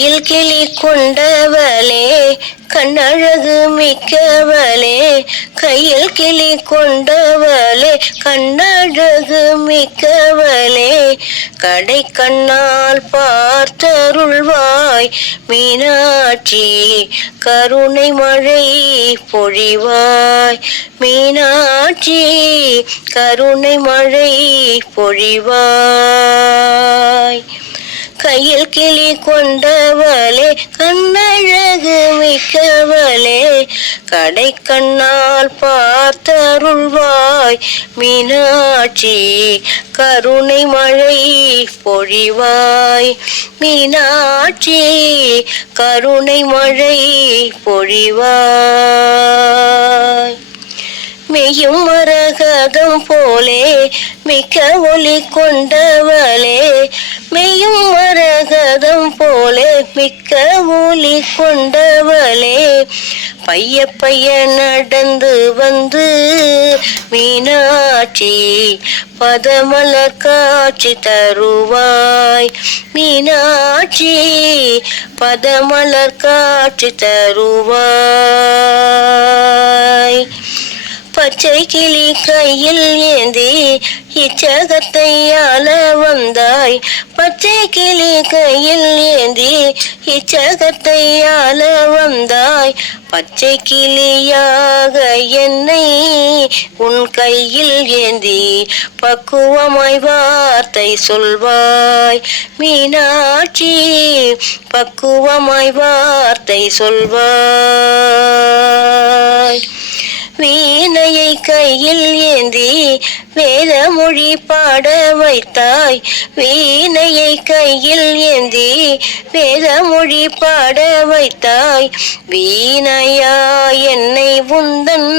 கையில் கிளி கொண்டவளே கண்ணழகு மிக்கவளே கையில் கிளி கொண்டவளே கண்ணழகு மிக்கவளே. கடை கண்ணால் பார்த்தருள்வாய் மீனாட்சி கருணை மழை பொழிவாய். மீனாட்சி கருணை மழை பொழிவாய். கையில் கிளி கொண்டவளே கண்ணழகு மிக்கவளே கடை கண்ணால் பார்த்தருள்வாய் மீனாட்சி கருணை மழை பொழிவாய். மீனாட்சி கருணை மழை பொழிவாய். மெய்யும் மரகதம் போலே மிக்க ஒளி கொண்டவளே மெய்யும் மரகதம் போலே மிக்க ஒளி கொண்டவளே. பைய பைய நடந்து வந்து மீனாட்சி பதமல காட்சி தருவாய். மீனாட்சி பதமலர் காட்சி தருவாய். பச்சை கிளி கையில் ஏந்தி இச்சகத்தை ஆள வந்தாய். பச்சை கிளி கையில் ஏந்தி இச்சகத்தை ஆள வந்தாய். பச்சை கிளியாக என்னை உன் கையில் ஏந்தி பக்குவமாய் வார்த்தை சொல்வாய். மீனாட்சி பக்குவமாய் வார்த்தை சொல்வாய். வீணையை கையில் ஏந்தி வேதமொழி பாட வைத்தாய். வீணையை கையில் ஏந்தி வேதமொழி பாட வைத்தாய். வீணையா என்னை உந்தன்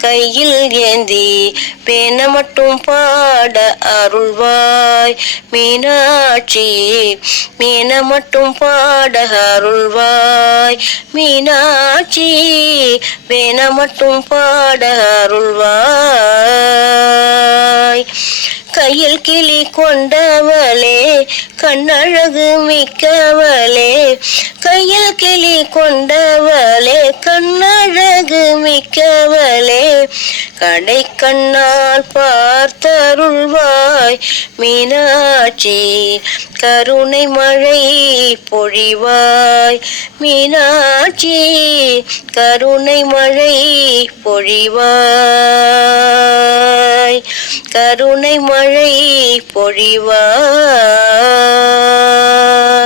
கையில் ஏந்தி பேன மட்டும் பாட அருள்வாய். மீனாட்சி மீன மட்டும் பாட அருள்வாய். மீனாட்சி பேன மட்டும் பாட அருள்வாய். கையில் கிளி கொண்டவளே கண்ணழகு மிக்கவளே. கையில் கிளி கொண்டவளே கண்ணழகு மிக்கவளே. கடை கண்ணால் பார்த்தருள்வாய். மீனாட்சி கருணை மழை பொழிவாய். மீனாட்சி கருணை மழை பொழிவாய். கருணை மழை பொழிவாய்.